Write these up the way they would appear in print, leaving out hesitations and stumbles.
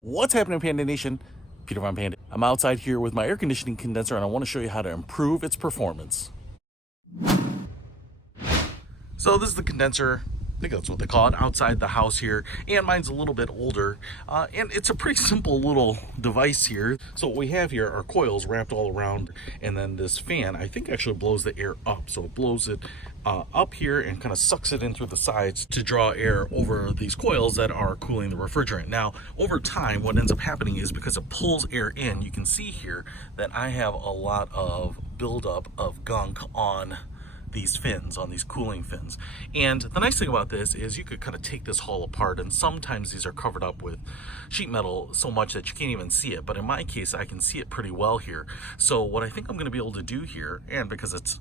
What's happening, Panda Nation? Peter Von Panda. I'm outside here with my air conditioning condenser and I want to show you how to improve its performance. So this is the condenser, I think that's what they call it, outside the house here, and mine's a little bit older, and it's a pretty simple little device here. So what we have here are coils wrapped all around, and then this fan, I think, actually blows the air up. So it blows it up here and kind of sucks it in through the sides to draw air over these coils that are cooling the refrigerant. Now, over time, what ends up happening is because it pulls air in, you can see here that I have a lot of buildup of gunk on these fins, on these cooling fins. And the nice thing about this is you could kind of take this hull apart, and sometimes these are covered up with sheet metal so much that you can't even see it, but in my case I can see it pretty well here. So what I think I'm going to be able to do here, and because it's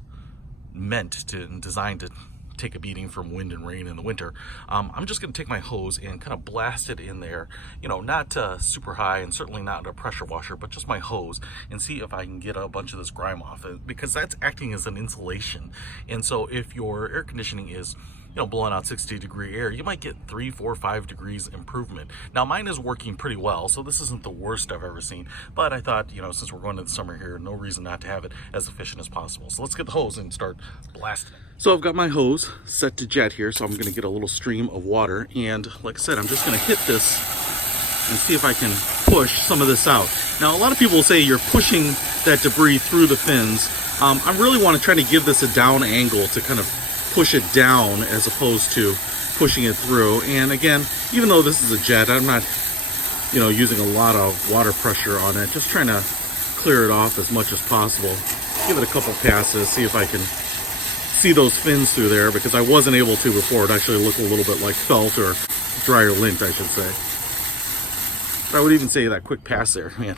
meant to and designed to take a beating from wind and rain in the winter, I'm just going to take my hose and kind of blast it in there, you know, not super high and certainly not a pressure washer, but just my hose, and see if I can get a bunch of this grime off it, because that's acting as an insulation. And so if your air conditioning is, you know, blowing out 60-degree air, you might get 3, 4, 5 degrees improvement. Now mine is working pretty well, so this isn't the worst I've ever seen, but I thought, you know, since we're going to the summer here, no reason not to have it as efficient as possible. So let's get the hose and start blasting it. So I've got my hose set to jet here, so I'm going to get a little stream of water, and like I said, I'm just going to hit this and see if I can push some of this out. Now a lot of people say you're pushing that debris through the fins. I really want to try to give this a down angle to kind of push it down as opposed to pushing it through. And again, even though this is a jet, I'm not, you know, using a lot of water pressure on it, just trying to clear it off as much as possible. Give it a couple passes, see if I can see those fins through there, because I wasn't able to before. It actually looked a little bit like felt, or dryer lint, I should say. But I would even say that quick pass there, man,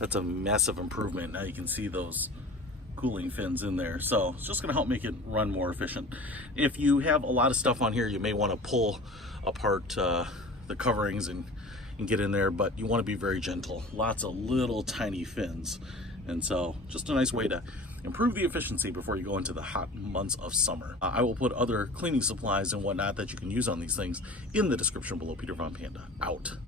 that's a massive improvement. Now you can see those cooling fins in there, so it's just going to help make it run more efficient. If you have a lot of stuff on here, you may want to pull apart the coverings and get in there, but you want to be very gentle. Lots of little tiny fins, and so just a nice way to improve the efficiency before you go into the hot months of summer. I will put other cleaning supplies and whatnot that you can use on these things in the description below. Peter Von Panda, out.